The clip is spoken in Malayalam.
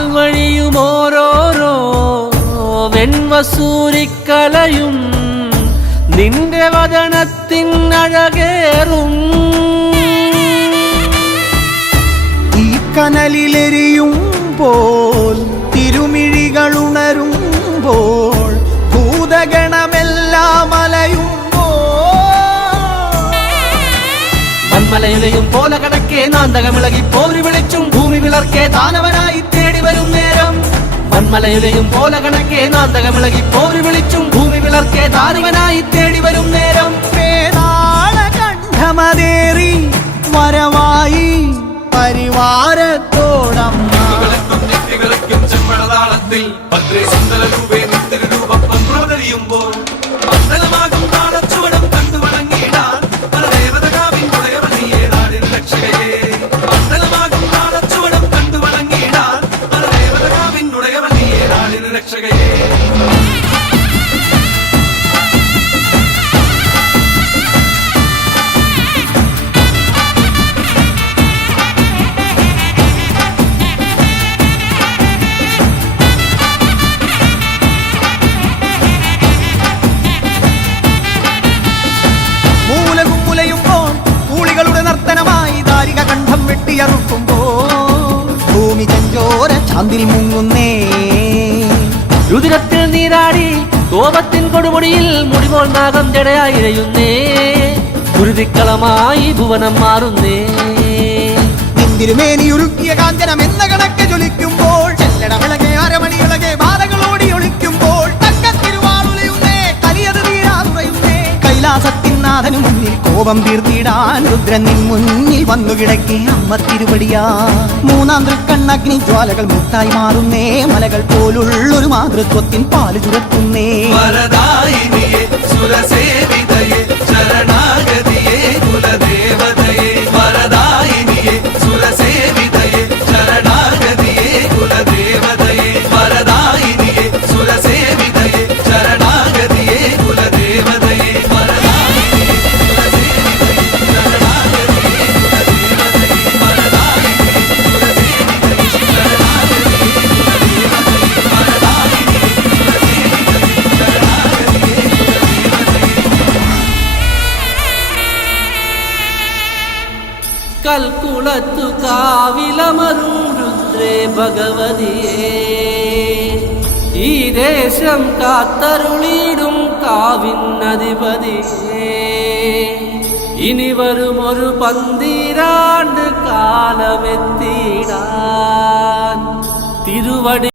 നാൽവഴിയും ഓരോരോ വെൺവസൂരിക്കലയും നിന്റെ വദനത്തിനഴകേറും. ഈ കനലിലെരിയുമ്പോൾ തിരുമിഴികളുണരുമ്പോൾ ഭൂതഗണമെല്ലാം മലയുലയും പോലെ കടക്കെ നാന്തകമിളകി പോരി വിളിച്ചും ഭൂമി വിളർക്കെ ദാനവനായി തേടി വരും നേരം. മന്മലയുലയും പോലെ കണക്കെ നാന്തകമിളകി പോരി വിളിച്ചും ഭൂമി വിളർക്കെ ദാനവനായി തേടി വരും നേരം. കണ്ഠമതേറി വരവായി പരിവാരത്തോടമ്മ ചെമ്പഴതാളത്തിൽ ഭദ്രേ സുന്ദര രൂപേ നിത്യരൂപം പന്ത്രവതറിയുമ്പോൾ മണ്ഡലമാകും താളച്ചുവടം കണ്ടു വണങ്ങിയിടാൻ പരദേവതകാവിൻ ഉടയവനിയെ നാടിൻ രക്ഷകയെ. മണ്ഡലമാകും താളച്ചുവടം കണ്ടു വണങ്ങിയിടാൻ പരദേവതകാവിൻ ഉടയവനിയെ നാടിൻ രക്ഷകയെ. ഭൂമി ചെഞ്ചോര ചാന്തിൽ മുങ്ങുന്നേ. രുതിരത്തിൽ നീരാടി കോപത്തിൻ കൊടുമുടിയിൽ മുടിപോൽ നാഗം ജടയായി ഇഴയുന്നേ. ഗുരുതിക്കളമായി ഭുവനം മാറുന്നേ. നിന്തിരുമേനി ഉരുക്കിയ കാഞ്ചനം എന്ന കണക്കെ ജ്വലിക്കുമ്പോൾ ചെല്ലട വിളകെ അരമണികളെ ബാധകളോടി ഒളിക്കുമ്പോൾ തങ്കത്തിരുവാളുലയുന്നേ കലിയത് തീരാതുറയുന്നേ. കൈലാസത്തിനാഥനു മുന്നിൽ കോപം തീർത്തിടാൻ രുദ്രൻ നിൻ മുന്നിൽ വന്നു കിടക്കെ അമ്മ തിരുവടിയാ. മൂന്നാം തൃക്കണ്ണഗ്നി ജ്വാലകൾ മുത്തായി മാറുന്നേ. മലകൾ പോലുള്ളൊരു മാതൃത്വത്തിൻ പാല് ചുരത്തുന്നേ. വരദായിനിയേ സുരസേവിതയേ ശരണാഗതിയേ കുലദേവതയേ. വരദായിനിയേ സുരസേവിതയേ ശരണാഗതിയേ കുലദേവതയേ. വരദായിനിയേ സുരസേവിതയേ ശരണാഗതിയേ കുലദേവതയേ. കൽക്കുളത്തു കാവിലമരും രുദ്രേ ഭഗവതിയേ. ഈ ദേശം കാത്തരുളിടും കാവിനധിപതിയേ. ഇനി വരുമൊരു 12 കാലമെത്തിയിടാൻ തിരുവടി